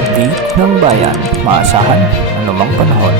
update ng bayan, maasahan anumang panahon.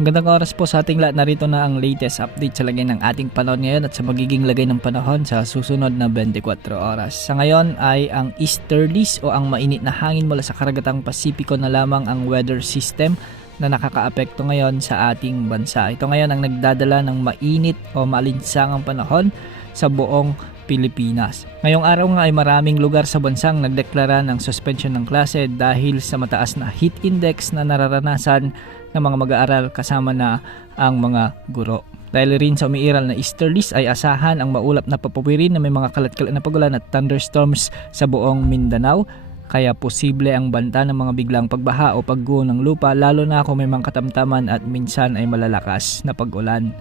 Magandang oras po sa ating lahat. Narito na ang latest update sa lagay ng ating panahon ngayon at sa magiging lagay ng panahon sa susunod na 24 oras. Sa ngayon ay ang easterlies o ang mainit na hangin mula sa karagatang Pasipiko na lamang ang weather system na nakakaapekto ngayon sa ating bansa. Ito ngayon ang nagdadala ng mainit o maalinsangang panahon sa buong Pilipinas. Ngayong araw nga ay maraming lugar sa bansang nagdeklara ng suspension ng klase dahil sa mataas na heat index na nararanasan ng mga mag-aaral kasama na ang mga guro. Dahil rin sa umiiral na easterlies ay asahan ang maulap na papawirin na may mga kalat-kalat na pagulan at thunderstorms sa buong Mindanao. Kaya posible ang banta ng mga biglang pagbaha o pagguho ng lupa lalo na kung may mga katamtaman at minsan ay malalakas na pag-ulan.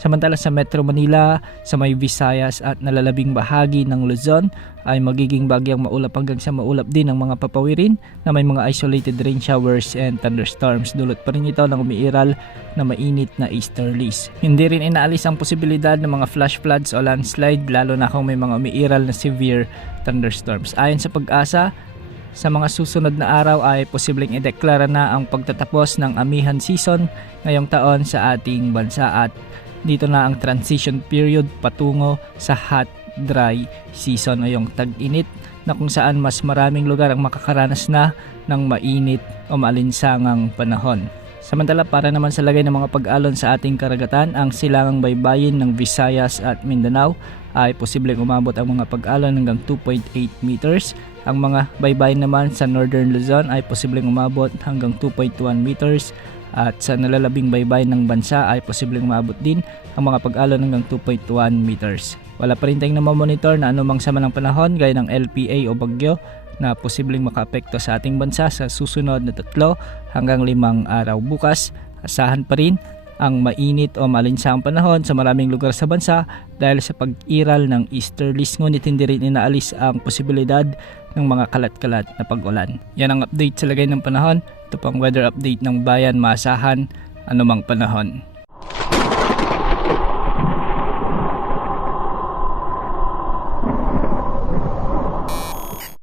Samantala sa Metro Manila, sa may Visayas at nalalabing bahagi ng Luzon ay magiging bagyang maulap hanggang sa maulap din ang mga papawirin na may mga isolated rain showers and thunderstorms. Dulot pa rin ito ng umiiral na mainit na easterlies. Hindi rin inaalis ang posibilidad ng mga flash floods o landslide lalo na kung may mga umiiral na severe thunderstorms. Ayon sa Pag-asa, sa mga susunod na araw ay posibleng ideklara na ang pagtatapos ng amihan season ngayong taon sa ating bansa at dito na ang transition period patungo sa hot, dry season o yung tag-init na kung saan mas maraming lugar ang makakaranas na ng mainit o maalinsangang panahon. Samantala para naman sa lagay ng mga pag-alon sa ating karagatan, ang silangang baybayin ng Visayas at Mindanao ay posibleng umabot ang mga pag-alon hanggang 2.8 meters. Ang mga baybayin naman sa Northern Luzon ay posibleng umabot hanggang 2.1 meters. At sa nalalabing baybayin ng bansa ay posibleng umabot din ang mga pag-alon hanggang 2.1 meters. Wala pa rin tayong namamonitor na anumang sama ng panahon gaya ng LPA o bagyo na posibleng makaapekto sa ating bansa sa susunod na 3 hanggang 5 araw. Bukas, asahan pa rin ang mainit o maalinsangang panahon sa maraming lugar sa bansa dahil sa pag-iral ng easterlies, ngunit hindi rin inaalis ang posibilidad ng mga kalat-kalat na pag-ulan. Yan ang update sa lagay ng panahon. Ito pang weather update ng bayan, maasahan anumang panahon.